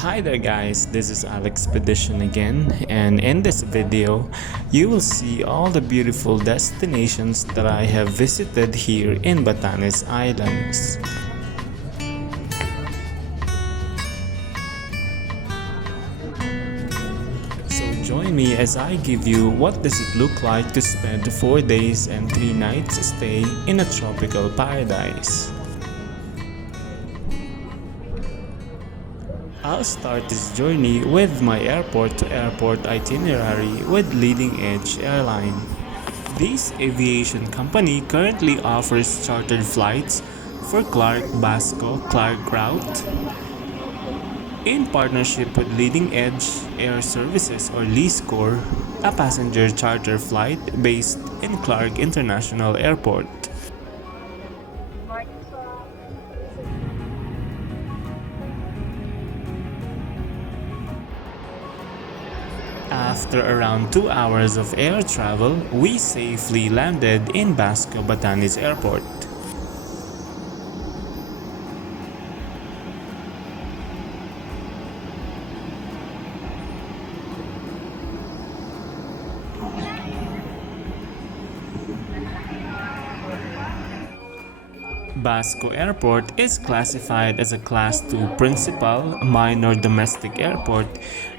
Hi there guys, this is Alexpedition again, and in this video you will see all the beautiful destinations that I have visited here in Batanes Islands. So join me as I give you what does it look like to spend 4 days and 3 nights stay in a tropical paradise. I'll start this journey with my airport-to-airport itinerary with Leading Edge Airline. This aviation company currently offers chartered flights for Clark-Basco-Clark route. In partnership with Leading Edge Air Services or LeaseCorp, a passenger charter flight based in Clark International Airport. After around 2 hours of air travel, we safely landed in Basco Batanes Airport. Basco Airport is classified as a Class II Principal Minor Domestic Airport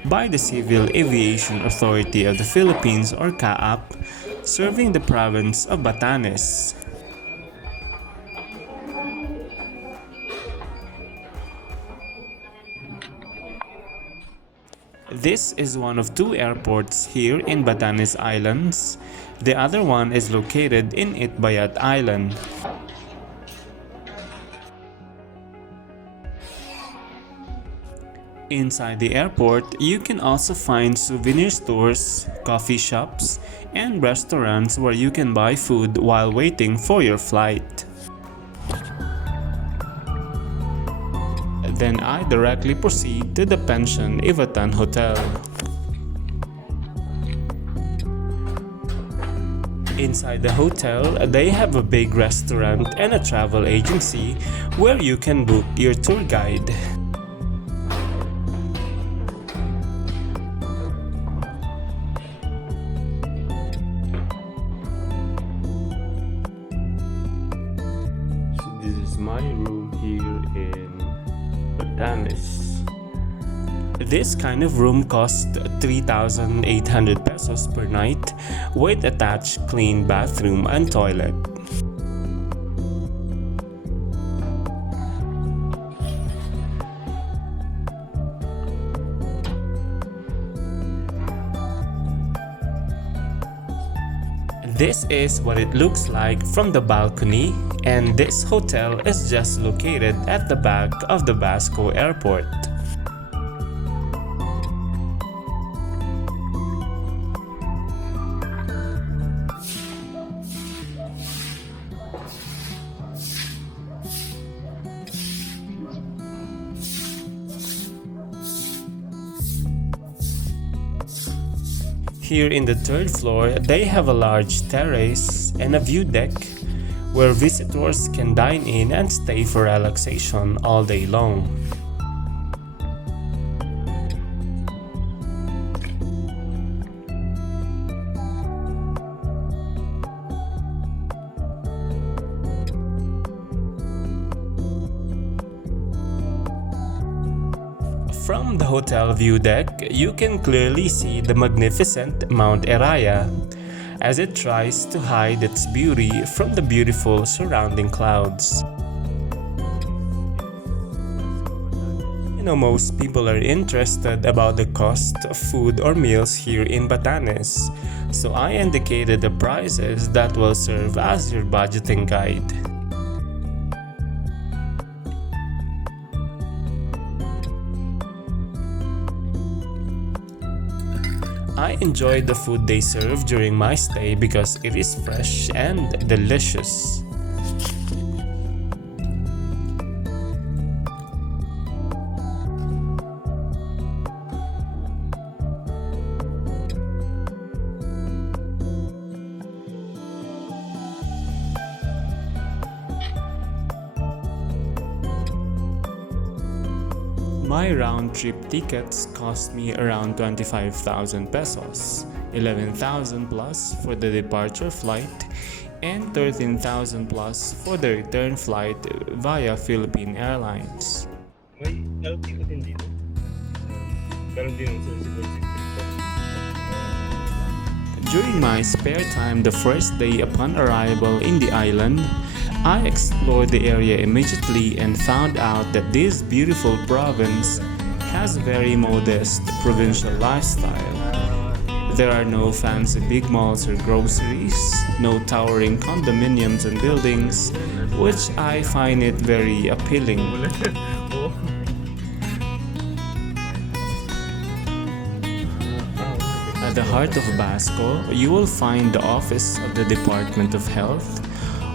by the Civil Aviation Authority of the Philippines or CAAP, serving the province of Batanes. This is one of 2 airports here in Batanes Islands. The other one is located in Itbayat Island. Inside the airport, you can also find souvenir stores, coffee shops, and restaurants where you can buy food while waiting for your flight. Then I directly proceed to the Pension Ivatan Hotel. Inside the hotel, they have a big restaurant and a travel agency where you can book your tour guide. This is my room here in Batanes. This kind of room costs 3,800 pesos per night with attached clean bathroom and toilet. This is what it looks like from the balcony, and this hotel is just located at the back of the Basco Airport. Here in the 3rd floor, they have a large terrace and a view deck where visitors can dine in and stay for relaxation all day long. From the hotel view deck, you can clearly see the magnificent Mount Eraya as it tries to hide its beauty from the beautiful surrounding clouds. Most people are interested about the cost of food or meals here in Batanes, so I indicated the prices that will serve as your budgeting guide. I enjoyed the food they serve during my stay because it is fresh and delicious. My round-trip tickets cost me around 25,000 pesos, 11,000 plus for the departure flight, and 13,000 plus for the return flight via Philippine Airlines. May LTO din dito. Meron din ang subscription. During my spare time the first day upon arrival in the island, I explored the area immediately and found out that this beautiful province has very modest provincial lifestyle. There are no fancy big malls or groceries, no towering condominiums and buildings, which I find it very appealing. At the heart of Basco, you will find the office of the Department of Health.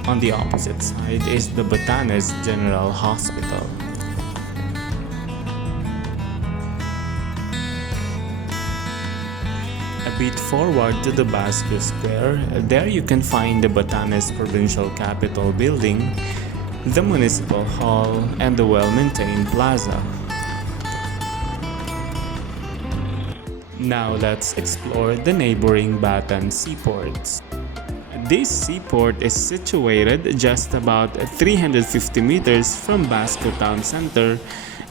On the opposite side is the Batanes General Hospital. A bit forward to the Basco Square, there you can find the Batanes Provincial Capitol Building, the Municipal Hall, and the well-maintained plaza. Now let's explore the neighboring Batan seaports. This seaport is situated just about 350 meters from Basco Town Center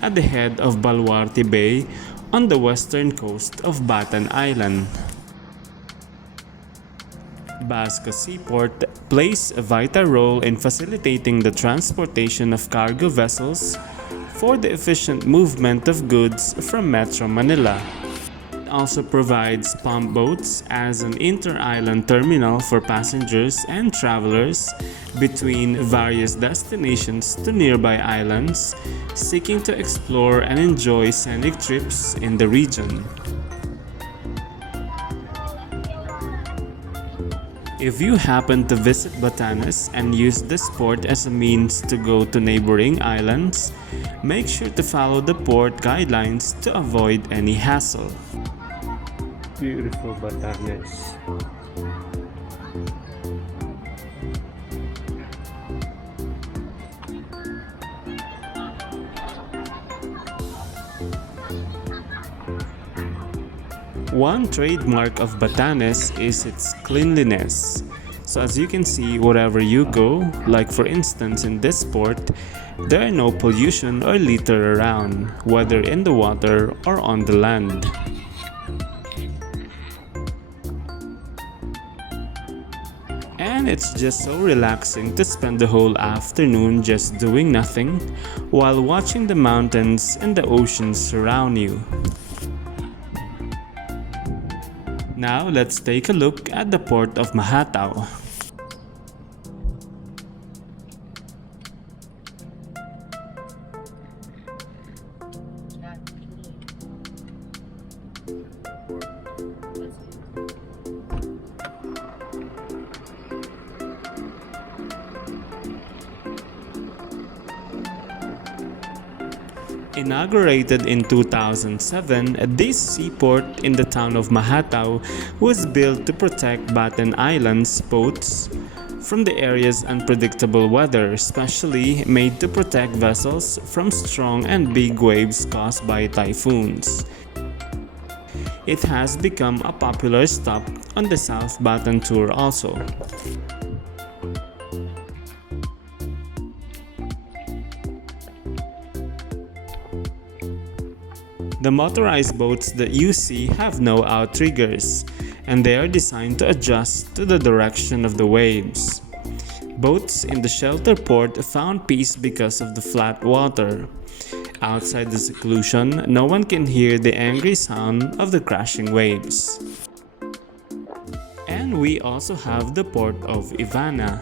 at the head of Baluarte Bay on the western coast of Batan Island. Basco Seaport plays a vital role in facilitating the transportation of cargo vessels for the efficient movement of goods from Metro Manila. Also provides pump boats as an inter-island terminal for passengers and travelers between various destinations to nearby islands seeking to explore and enjoy scenic trips in the region. If you happen to visit Batanes and use this port as a means to go to neighboring islands, make sure to follow the port guidelines to avoid any hassle. Beautiful Batanes. One trademark of Batanes is its cleanliness. So as you can see, wherever you go, like for instance in this port, there are no pollution or litter around, whether in the water or on the land. And it's just so relaxing to spend the whole afternoon just doing nothing while watching the mountains and the oceans surround you. Now let's take a look at the port of Mahatao. Inaugurated in 2007, this seaport in the town of Mahatao was built to protect Batan Island's boats from the area's unpredictable weather, especially made to protect vessels from strong and big waves caused by typhoons. It has become a popular stop on the South Batan tour also. The motorized boats that you see have no outriggers, and they are designed to adjust to the direction of the waves. Boats in the shelter port found peace because of the flat water. Outside the seclusion, no one can hear the angry sound of the crashing waves. And we also have the port of Ivana.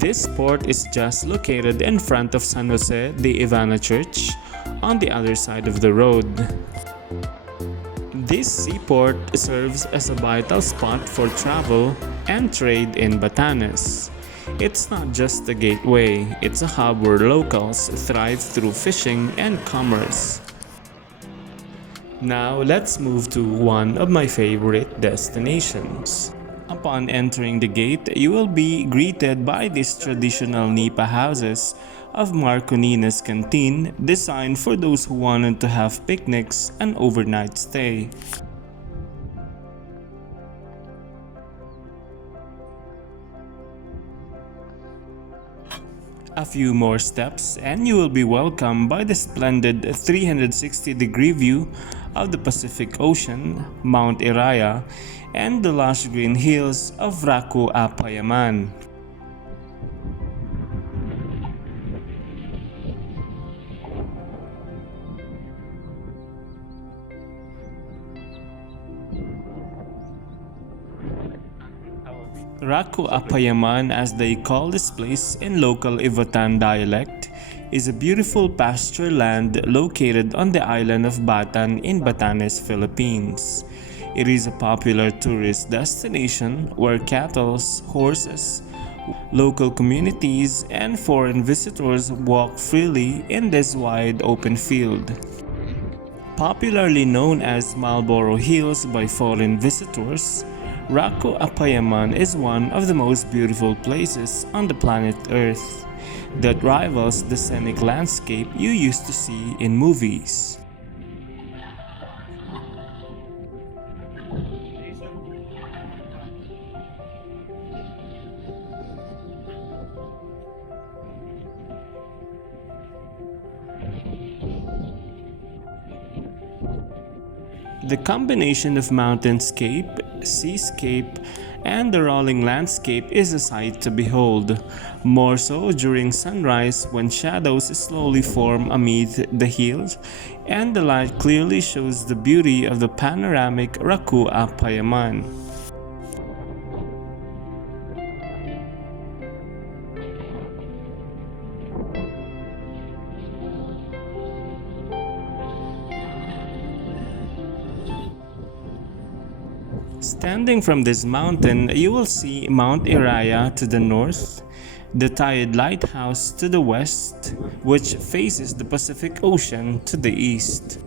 This port is just located in front of San Jose de Ivana Church, on the other side of the road. This seaport serves as a vital spot for travel and trade in Batanes. It's not just a gateway, it's a hub where locals thrive through fishing and commerce. Now let's move to one of my favorite destinations. Upon entering the gate, you will be greeted by these traditional nipa houses of Marconina's canteen, designed for those who wanted to have picnics and overnight stay. A few more steps and you will be welcomed by the splendid 360-degree view of the Pacific Ocean, Mount Iraya, and the lush green hills of Raku Apayaman. Raku Apayaman, as they call this place in local Ivatan dialect, is a beautiful pasture land located on the island of Batan in Batanes, Philippines. It is a popular tourist destination where cattle, horses, local communities, and foreign visitors walk freely in this wide open field. Popularly known as Marlborough Hills by foreign visitors, Raku Apayaman is one of the most beautiful places on the planet Earth that rivals the scenic landscape you used to see in movies. The combination of mountainscape, seascape, and the rolling landscape is a sight to behold, more so during sunrise when shadows slowly form amid the hills and the light clearly shows the beauty of the panoramic Raku Apayaman. Standing from this mountain, you will see Mount Iraya to the north, the Tayed Lighthouse to the west, which faces the Pacific Ocean to the east.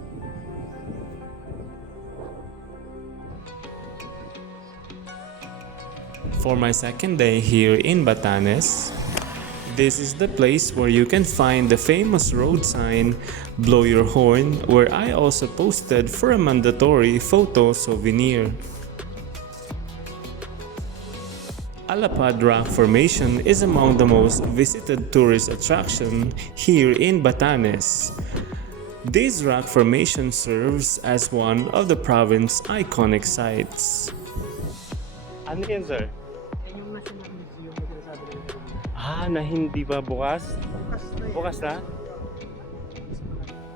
For my second day here in Batanes, this is the place where you can find the famous road sign, Blow Your Horn, where I also posted for a mandatory photo souvenir. Alapad Rock Formation is among the most visited tourist attractions here in Batanes. This rock formation serves as one of the province's iconic sites. Ano yan, sir? Yung nasa museum na sinasabi nila. Na hindi pa bukas? Bukas na?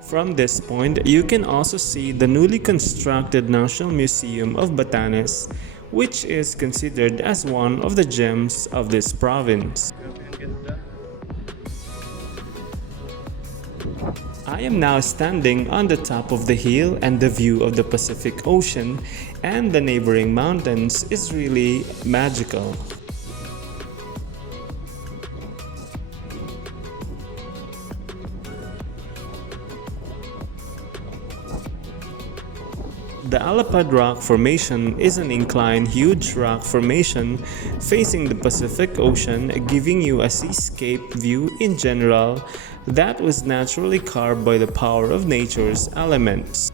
From this point, you can also see the newly constructed National Museum of Batanes, which is considered as one of the gems of this province. I am now standing on the top of the hill and the view of the Pacific Ocean and the neighboring mountains is really magical. The Alapad Rock Formation is an inclined huge rock formation facing the Pacific Ocean, giving you a seascape view in general that was naturally carved by the power of nature's elements.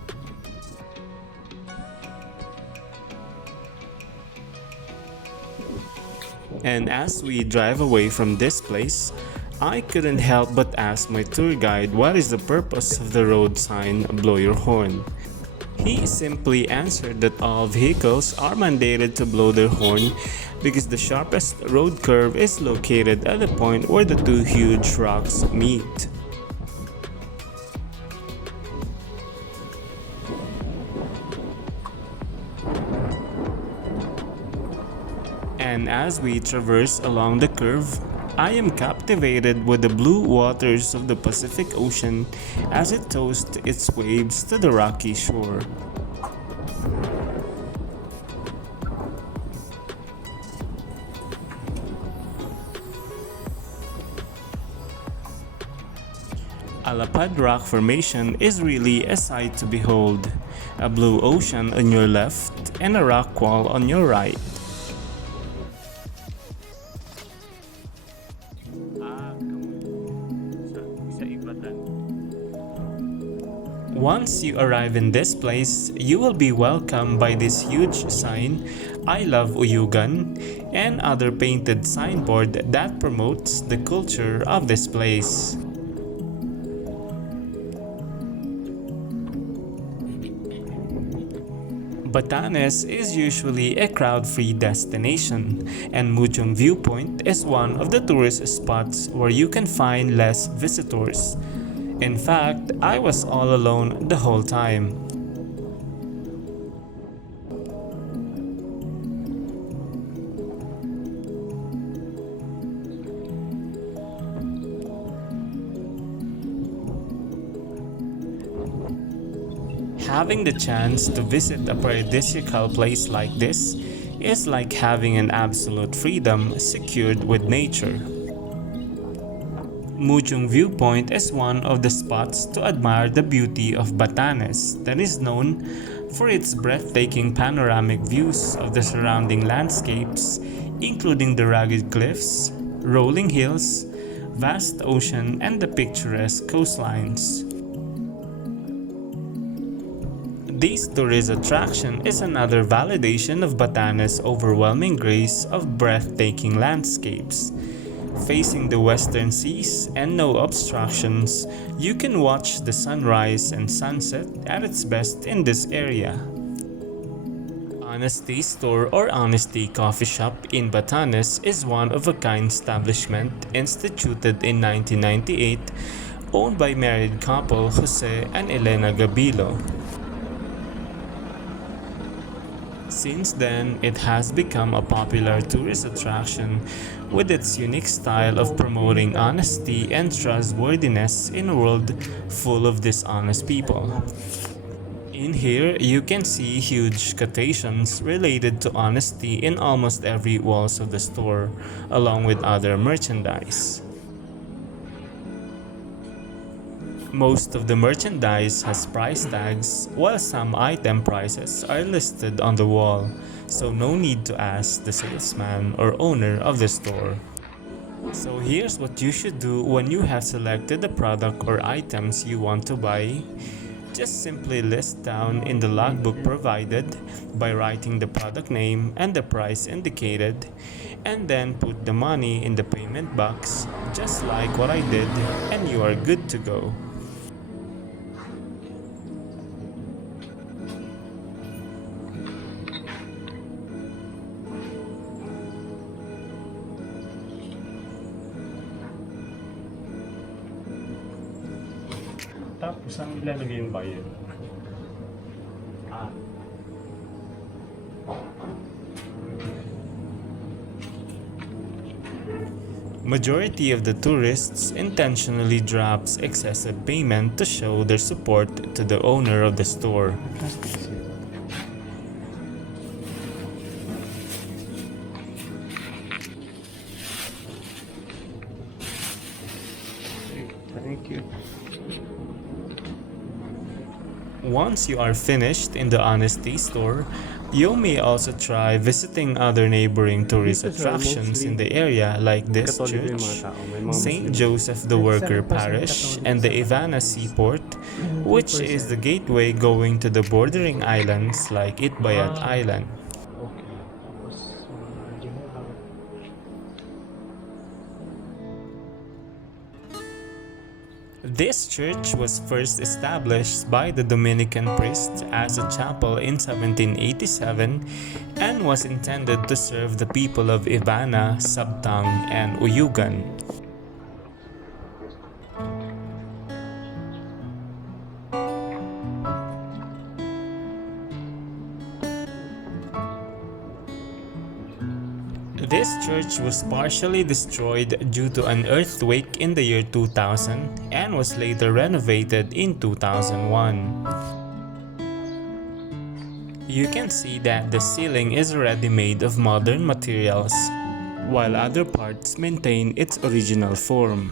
And as we drive away from this place, I couldn't help but ask my tour guide what is the purpose of the road sign Blow Your Horn. He simply answered that all vehicles are mandated to blow their horn because the sharpest road curve is located at the point where the two huge rocks meet. And as we traverse along the curve, I am captivated with the blue waters of the Pacific Ocean as it toasts its waves to the rocky shore. Alapad Rock Formation is really a sight to behold. A blue ocean on your left and a rock wall on your right. Once you arrive in this place, you will be welcomed by this huge sign, "I love Uyugan," and other painted signboard that promotes the culture of this place. Batanes is usually a crowd-free destination, and Mujung Viewpoint is one of the tourist spots where you can find less visitors. In fact, I was all alone the whole time. Having the chance to visit a paradisiacal place like this is like having an absolute freedom secured with nature. Mujung Viewpoint is one of the spots to admire the beauty of Batanes that is known for its breathtaking panoramic views of the surrounding landscapes, including the rugged cliffs, rolling hills, vast ocean, and the picturesque coastlines. This tourist attraction is another validation of Batanes' overwhelming grace of breathtaking landscapes. Facing the western seas and no obstructions, you can watch the sunrise and sunset at its best in this area. Honesty Store or Honesty Coffee Shop in Batanes is one of a kind establishment instituted in 1998, owned by married couple Jose and Elena Gabilo. Since then, it has become a popular tourist attraction with its unique style of promoting honesty and trustworthiness in a world full of dishonest people. In here, you can see huge quotations related to honesty in almost every walls of the store, along with other merchandise. Most of the merchandise has price tags, while some item prices are listed on the wall, so no need to ask the salesman or owner of the store. So here's what you should do when you have selected the product or items you want to buy. Just simply list down in the logbook provided by writing the product name and the price indicated, and then put the money in the payment box, just like what I did, and you are good to go. Tapos, saan ilalagay yung bayad? Majority of the tourists intentionally drops excessive payment to show their support to the owner of the store. Thank you. Once you are finished in the Honesty Store, you may also try visiting other neighboring tourist attractions in the area like this church, St. Joseph the Worker Parish, and the Ivana Seaport, which is the gateway going to the bordering islands like Itbayat Island. This church was first established by the Dominican priests as a chapel in 1787 and was intended to serve the people of Ivana, Sabtang, and Uyugan. This church was partially destroyed due to an earthquake in the year 2000 and was later renovated in 2001. You can see that the ceiling is already made of modern materials, while other parts maintain its original form.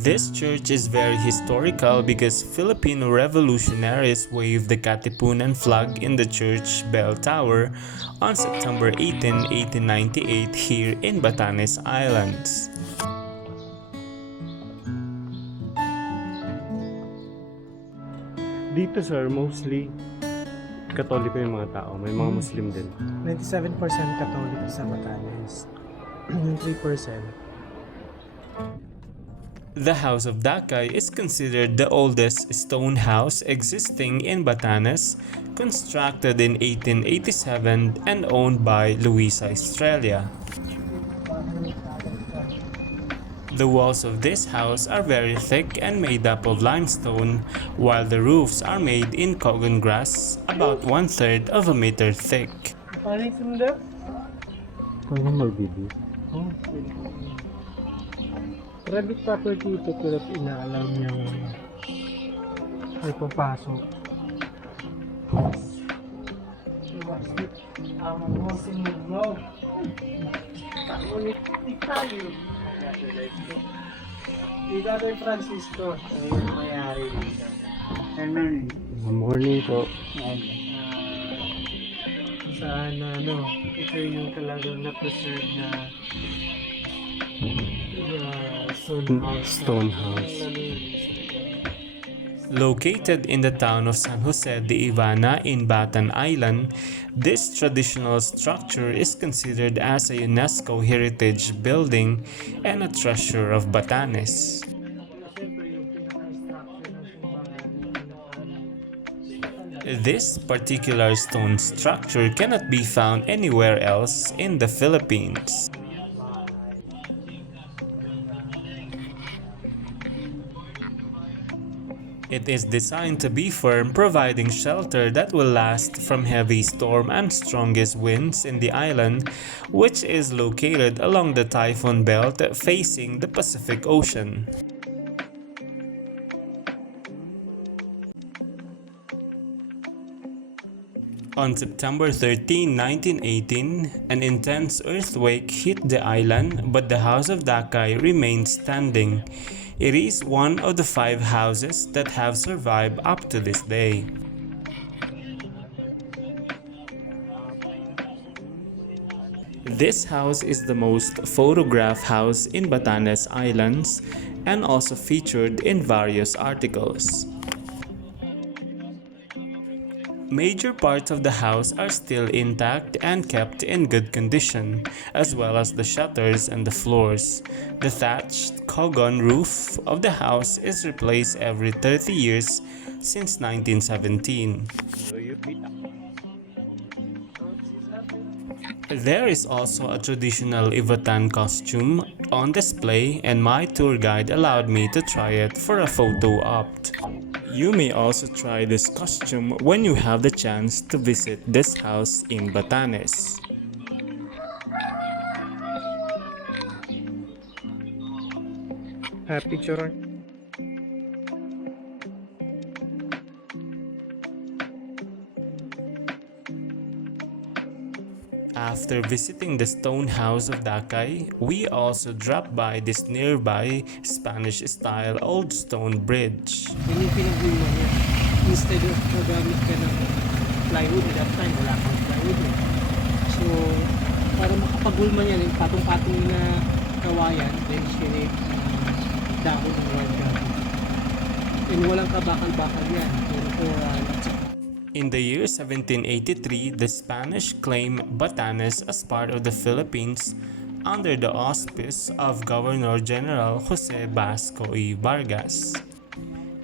This church is very historical because Filipino revolutionaries waved the Katipunan flag in the church bell tower on September 18, 1898 here in Batanes Islands. Dito sir, mostly Katoliko yung mga tao. May mga Muslim din. 97% Catholic sa Batanes. 3%. The House of Dakay is considered the oldest stone house existing in Batanes, constructed in 1887 and owned by Louisa Estrella. The walls of this house are very thick and made up of limestone, while the roofs are made in cogon grass, about 1/3 of a meter thick. Paano yung sunda? Kung mag-video. Oh, private property ito pero inaalam niya ay papasok. Ang mosin mo. Ngunit tayo. Ikaw rin Francisco. Ayun mayari dito. Good morning po. Saan ito yung talagang na-preserve na Stone house. Located in the town of San Jose de Ivana in Batan Island, this traditional structure is considered as a UNESCO Heritage Building and a treasure of Batanes. This particular stone structure cannot be found anywhere else in the Philippines. It is designed to be firm, providing shelter that will last from heavy storm and strongest winds in the island, which is located along the typhoon belt facing the Pacific Ocean. On September 13, 1918, an intense earthquake hit the island, but the House of Dakay remained standing. It is one of the 5 houses that have survived up to this day. This house is the most photographed house in Batanes Islands and also featured in various articles. Major parts of the house are still intact and kept in good condition, as well as the shutters and the floors. The thatched cogon roof of the house is replaced every 30 years since 1917. There is also a traditional Ivatan costume on display, and my tour guide allowed me to try it for a photo op. You may also try this costume when you have the chance to visit this house in Batanes. Picture. After visiting the stone house of Dakay, we also dropped by this nearby Spanish-style old stone bridge. Yun yung pinag-iwa niya. Instead of magamit ka ng plywood, at that time wala kang plywood. So, para makapagulma niya, yung patong-patong na kawayan, then sinig dahon ng wild garden. And walang kabakal-bakal yan. In the year 1783, the Spanish claimed Batanes as part of the Philippines under the auspice of Governor-General Jose Vasco y Vargas.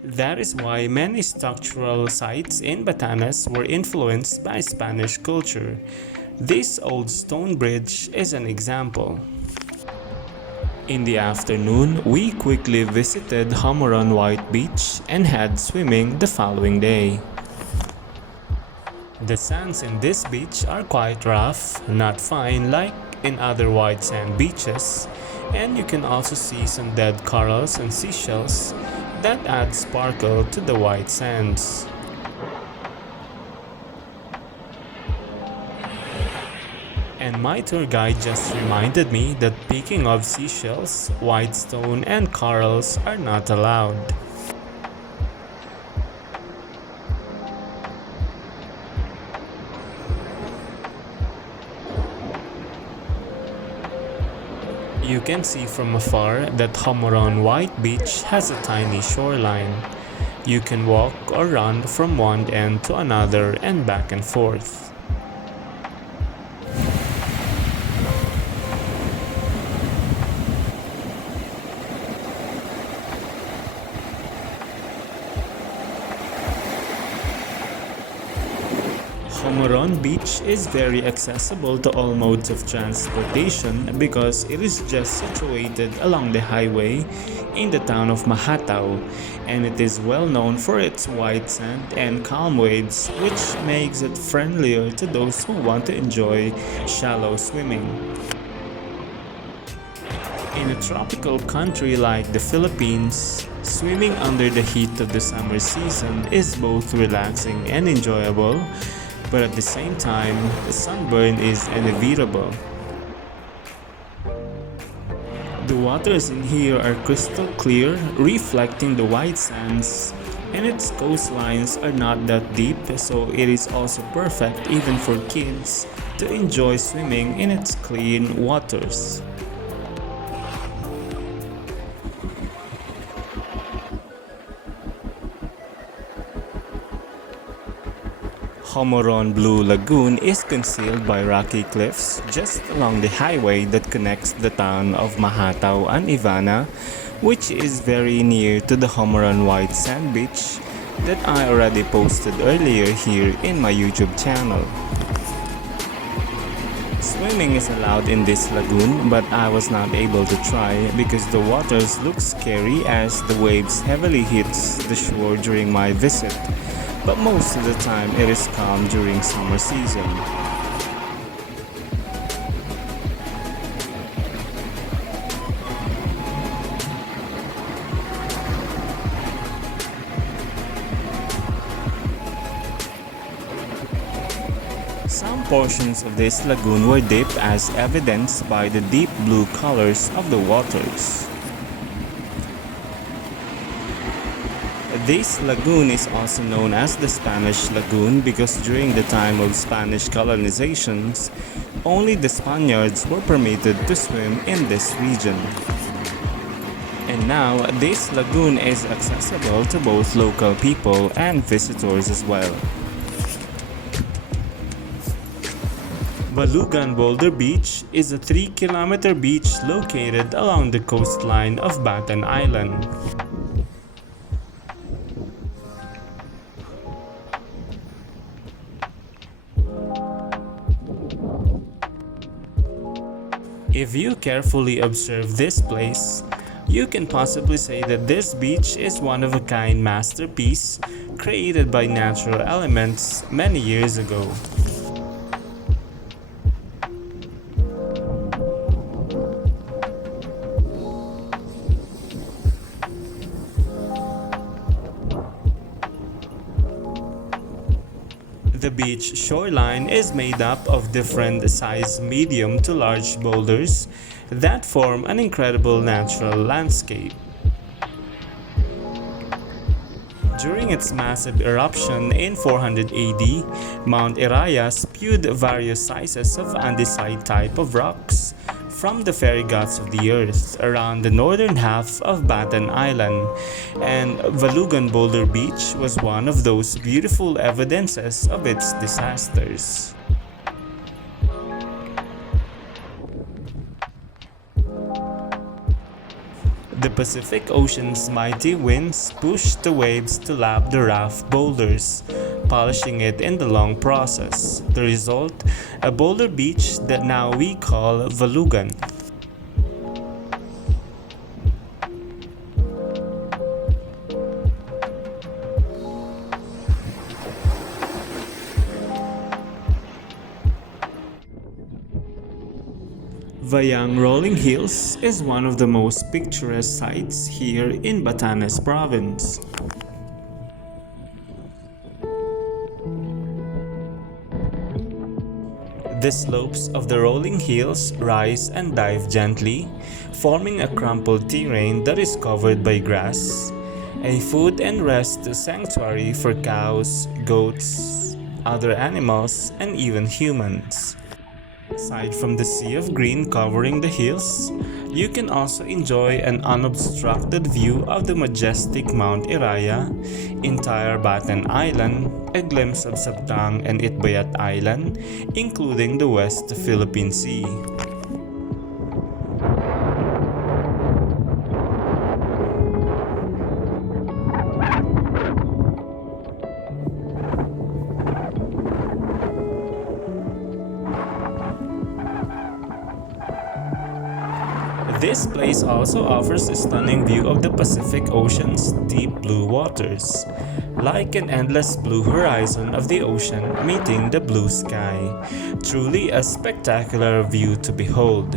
That is why many structural sites in Batanes were influenced by Spanish culture. This old stone bridge is an example. In the afternoon, we quickly visited Homoron White Beach and had swimming the following day. The sands in this beach are quite rough, not fine like in other white sand beaches, and you can also see some dead corals and seashells that add sparkle to the white sands. And my tour guide just reminded me that picking of seashells, white stone, and corals are not allowed. You can see from afar that Homoron White Beach has a tiny shoreline. You can walk or run from one end to another and back and forth. Homoron Beach is very accessible to all modes of transportation because it is just situated along the highway in the town of Mahatao, and it is well known for its white sand and calm waves, which makes it friendlier to those who want to enjoy shallow swimming. In a tropical country like the Philippines, swimming under the heat of the summer season is both relaxing and enjoyable, but at the same time, the sunburn is inevitable. The waters in here are crystal clear, reflecting the white sands, and its coastlines are not that deep, so it is also perfect even for kids to enjoy swimming in its clean waters. Homoron Blue Lagoon is concealed by rocky cliffs just along the highway that connects the town of Mahatao and Ivana, which is very near to the Homoron White Sand Beach that I already posted earlier here in my YouTube channel. Swimming is allowed in this lagoon, but I was not able to try because the waters look scary as the waves heavily hits the shore during my visit. But most of the time it is calm during summer season. Some portions of this lagoon were deep, as evidenced by the deep blue colors of the waters. This lagoon is also known as the Spanish Lagoon because during the time of Spanish colonizations, only the Spaniards were permitted to swim in this region. And now, this lagoon is accessible to both local people and visitors as well. Balugan Boulder Beach is a 3-kilometer beach located along the coastline of Batan Island. If you carefully observe this place, you can possibly say that this beach is one-of-a-kind masterpiece created by natural elements many years ago. The beach shoreline is made up of different size medium to large boulders that form an incredible natural landscape. During its massive eruption in 400 AD, Mount Iraya spewed various sizes of andesite type of rocks from the fairy gods of the earth around the northern half of Batan Island, and Valugan Boulder Beach was one of those beautiful evidences of its disasters. The Pacific Ocean's mighty winds pushed the waves to lap the rough boulders, polishing it in the long process. The result, a boulder beach that now we call Valugan. Vayang Rolling Hills is one of the most picturesque sites here in Batanes Province. The slopes of the rolling hills rise and dive gently, forming a crumpled terrain that is covered by grass, a food and rest sanctuary for cows, goats, other animals, and even humans. Aside from the sea of green covering the hills, you can also enjoy an unobstructed view of the majestic Mount Iraya, entire Batan Island, a glimpse of Sabtang and Itbayat Island, including the West Philippine Sea. This place also offers a stunning view of the Pacific Ocean's deep blue waters, like an endless blue horizon of the ocean meeting the blue sky. Truly a spectacular view to behold.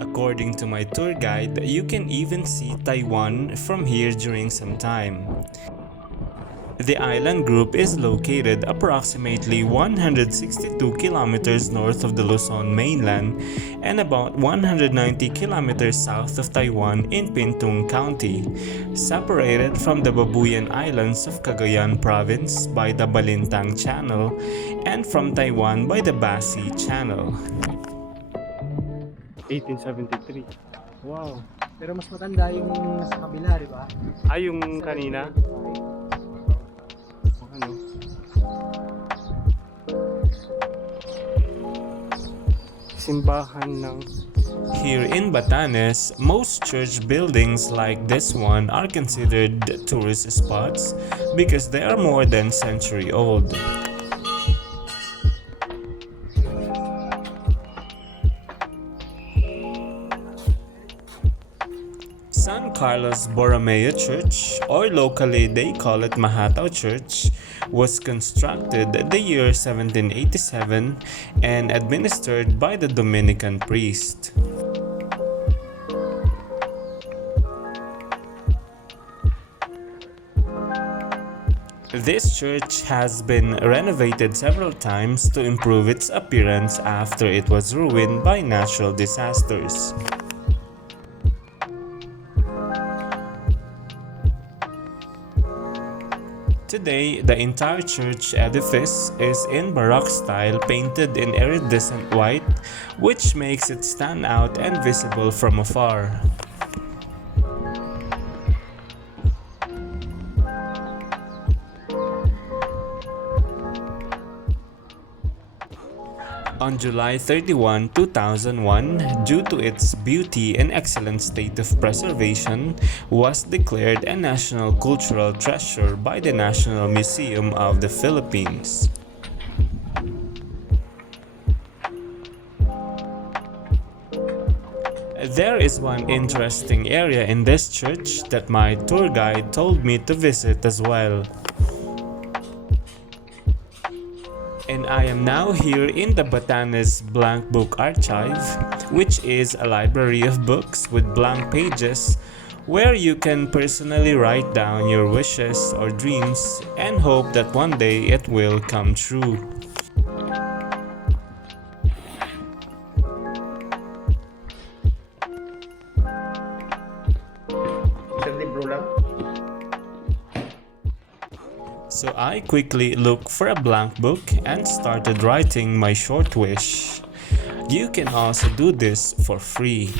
According to my tour guide, you can even see Taiwan from here during some time. The island group is located approximately 162 kilometers north of the Luzon mainland and about 190 kilometers south of Taiwan in Pingtung County, separated from the Babuyan Islands of Cagayan Province by the Balintang Channel and from Taiwan by the Basi Channel. 1873. Wow. Pero mas matanda yung sa kabila, di ba? Yung kanina? Ano? Simbahan ng... Here in Batanes, most church buildings like this one are considered tourist spots because they are more than century old. San Carlos Borromeo Church, or locally they call it Mahatao Church, was constructed the year 1787 and administered by the Dominican priest. This church has been renovated several times to improve its appearance after it was ruined by natural disasters. Today, the entire church edifice is in Baroque style painted in iridescent white, which makes it stand out and visible from afar. On July 31, 2001, due to its beauty and excellent state of preservation, was declared a National Cultural Treasure by the National Museum of the Philippines. There is one interesting area in this church that my tour guide told me to visit as well. And I am now here in the Batanes Blank Book Archive, which is a library of books with blank pages where you can personally write down your wishes or dreams and hope that one day it will come true. So I quickly looked for a blank book and started writing my short wish. You can also do this for free.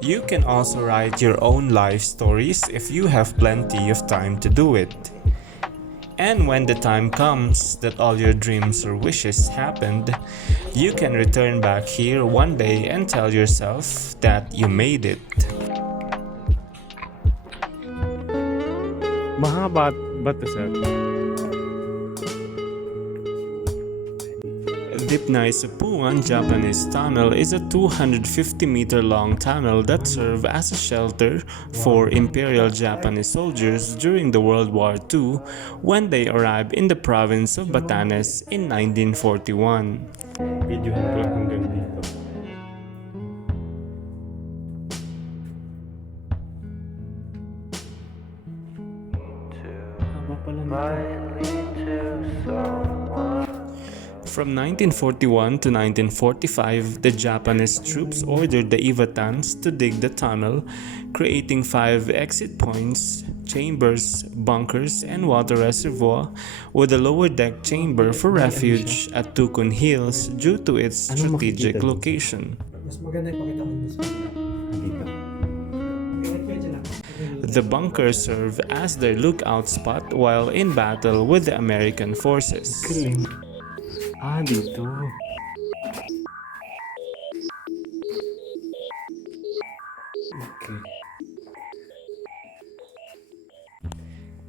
You can also write your own life stories if you have plenty of time to do it. And when the time comes that all your dreams or wishes happened, you can return back here one day and tell yourself that you made it. Mahaba ba ito, sir? Dipnai-Supuan Japanese Tunnel is a 250-meter-long tunnel that served as a shelter for Imperial Japanese soldiers during the World War II when they arrived in the province of Batanes in 1941. Videohan ko lang hanggang dito. Haba pala nito. From 1941 to 1945, the Japanese troops ordered the Ivatans to dig the tunnel, creating 5 exit points, chambers, bunkers, and water reservoir, with a lower deck chamber for refuge at Tukun Hills due to its strategic location. Mas maganda ipakita ko dito. Dito. The bunkers serve as their lookout spot while in battle with the American forces. Dito. Okay.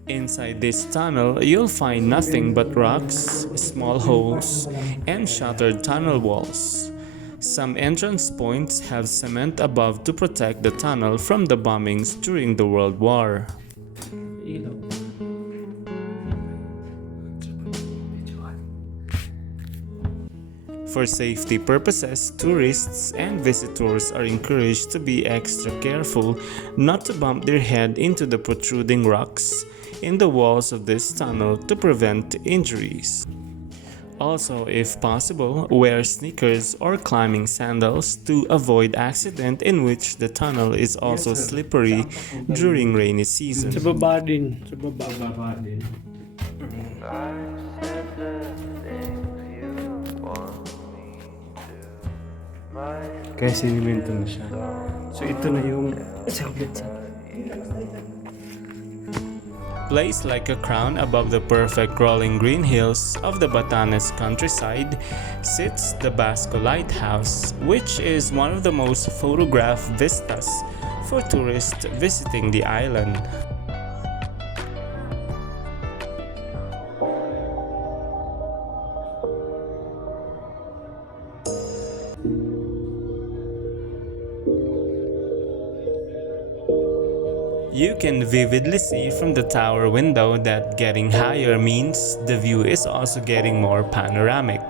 Inside this tunnel, you'll find nothing but rocks, small holes, and shattered tunnel walls. Some entrance points have cement above to protect the tunnel from the bombings during the World War. For safety purposes, tourists and visitors are encouraged to be extra careful not to bump their head into the protruding rocks in the walls of this tunnel to prevent injuries. Also, if possible, wear sneakers or climbing sandals to avoid accident in which the tunnel is also slippery during rainy season. Sa baba din. Sa baba din. Kaya sinimento na siya. So ito na yung Placed like a crown above the perfect rolling green hills of the Batanes countryside sits the Basco Lighthouse, which is one of the most photographed vistas for tourists visiting the island. You can vividly see from the tower window that getting higher means the view is also getting more panoramic.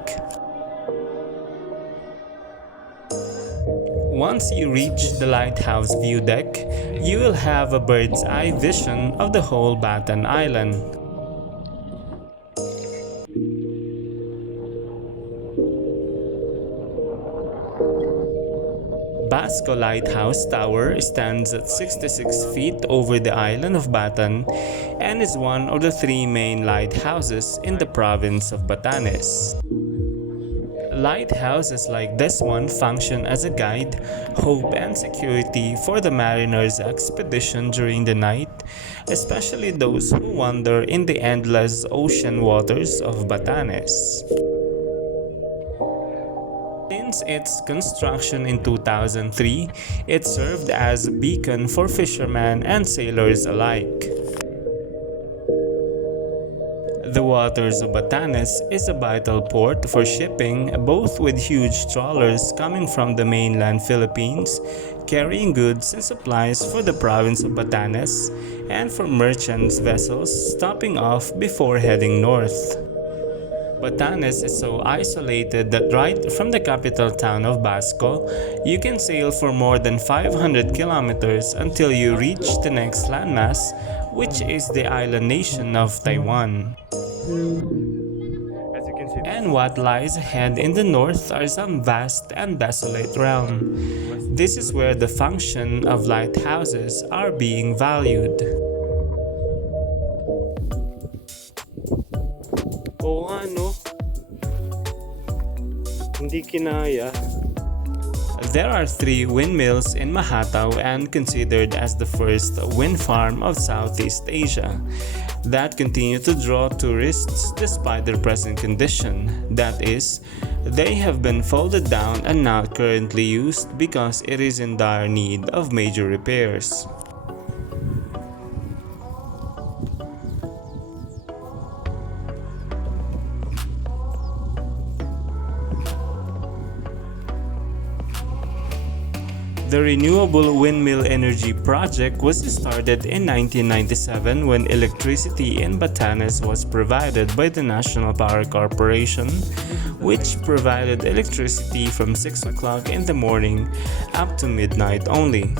Once you reach the lighthouse view deck, you will have a bird's eye vision of the whole Batan Island. Basco Lighthouse Tower stands at 66 feet over the island of Batan and is one of the 3 main lighthouses in the province of Batanes. Lighthouses like this one function as a guide, hope, and security for the mariners' expedition during the night, especially those who wander in the endless ocean waters of Batanes. Since its construction in 2003, it served as a beacon for fishermen and sailors alike. The waters of Batanes is a vital port for shipping, both with huge trawlers coming from the mainland Philippines, carrying goods and supplies for the province of Batanes, and for merchants' vessels stopping off before heading north. Batanes is so isolated that right from the capital town of Basco, you can sail for more than 500 kilometers until you reach the next landmass, which is the island nation of Taiwan. as you can see, And what lies ahead in the north are some vast and desolate realm. This is where the function of lighthouses are being valued. oo ano, hindi kinaya. There are 3 windmills in Mahatao and considered as the first wind farm of Southeast Asia that continue to draw tourists despite their present condition. That is, they have been folded down and not currently used because it is in dire need of major repairs. The renewable windmill energy project was started in 1997 when electricity in Batanes was provided by the National Power Corporation, which provided electricity from 6 o'clock in the morning up to midnight only.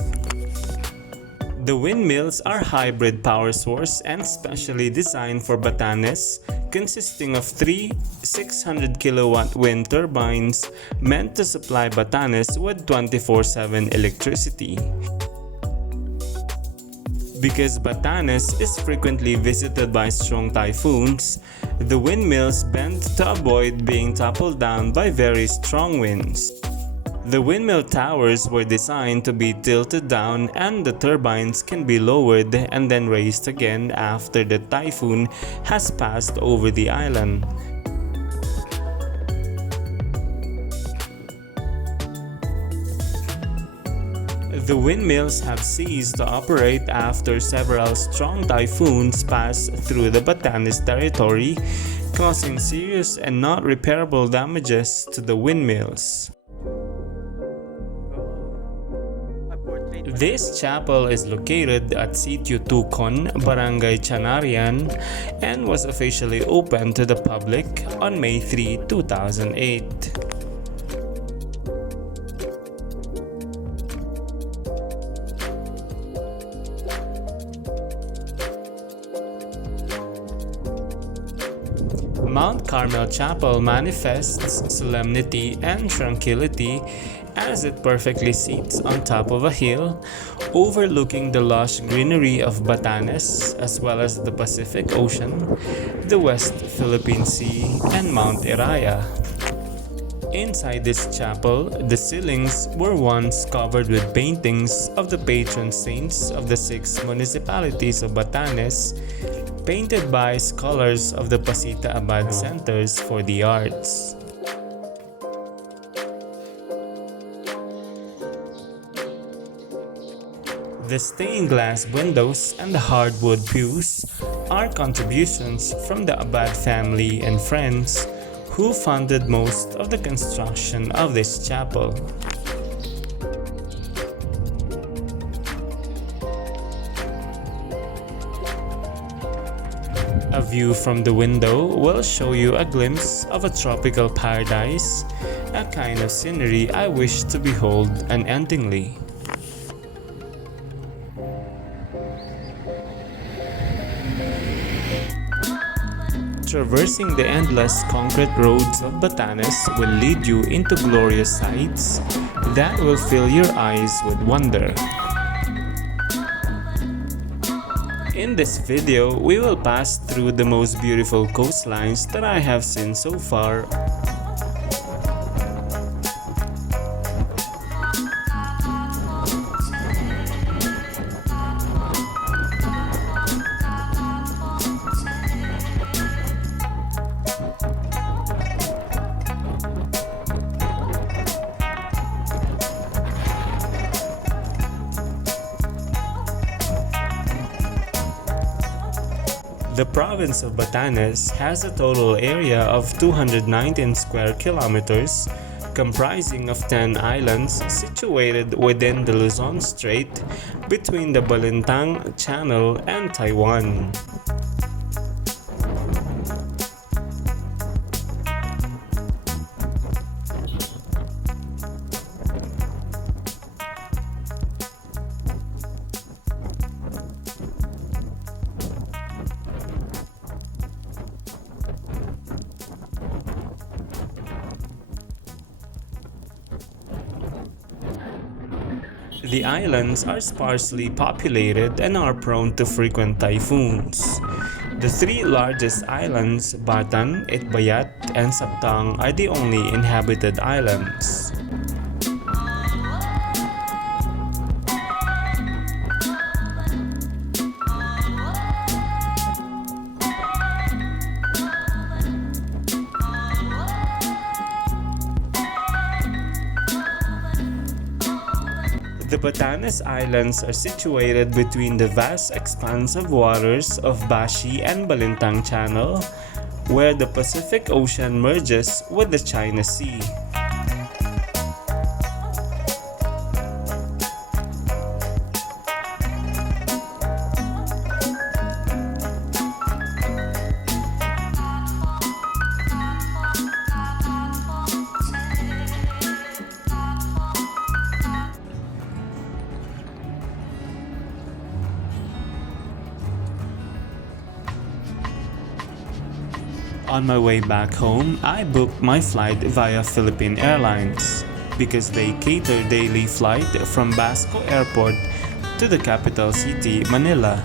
The windmills are hybrid power source and specially designed for Batanes, consisting of three 600 kilowatt wind turbines meant to supply Batanes with 24/7 electricity. Because Batanes is frequently visited by strong typhoons, the windmills bend to avoid being toppled down by very strong winds. The windmill towers were designed to be tilted down, and the turbines can be lowered and then raised again after the typhoon has passed over the island. The windmills have ceased to operate after several strong typhoons passed through the Batanes territory, causing serious and not repairable damages to the windmills. This chapel is located at Sitio Tucon, Barangay Chanarian, and was officially opened to the public on May 3, 2008. Mount Carmel Chapel manifests solemnity and tranquility as it perfectly sits on top of a hill, overlooking the lush greenery of Batanes, as well as the Pacific Ocean, the West Philippine Sea, and Mount Iraya. Inside this chapel, the ceilings were once covered with paintings of the patron saints of the 6 municipalities of Batanes, painted by scholars of the Pasita Abad Centers for the Arts. The stained glass windows and the hardwood pews are contributions from the Abad family and friends who funded most of the construction of this chapel. A view from the window will show you a glimpse of a tropical paradise, a kind of scenery I wish to behold unendingly. Traversing the endless concrete roads of Batanes will lead you into glorious sights that will fill your eyes with wonder. In this video, we will pass through the most beautiful coastlines that I have seen so far. The province of Batanes has a total area of 219 square kilometers, comprising of 10 islands situated within the Luzon Strait between the Balintang Channel and Taiwan. The islands are sparsely populated and are prone to frequent typhoons. The 3 largest islands, Batan, Itbayat, and Sabtang, are the only inhabited islands. The Batanes Islands are situated between the vast expanse of waters of Bashi and Balintang Channel, where the Pacific Ocean merges with the China Sea. On my way back home, I booked my flight via Philippine Airlines because they cater daily flight from Basco Airport to the capital city, Manila.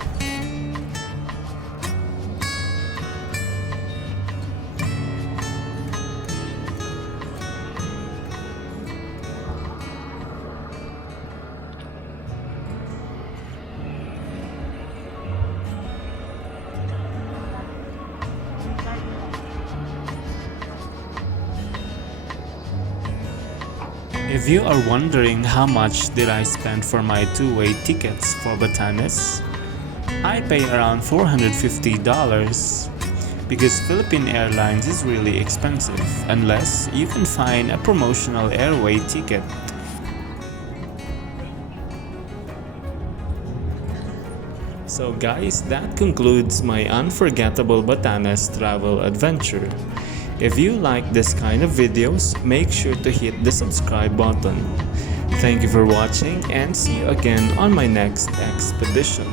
If you are wondering how much did I spend for my two-way tickets for Batanes, I pay around $450 because Philippine Airlines is really expensive unless you can find a promotional airway ticket. So guys, that concludes my unforgettable Batanes travel adventure. If you like this kind of videos, make sure to hit the subscribe button. Thank you for watching and see you again on my next expedition.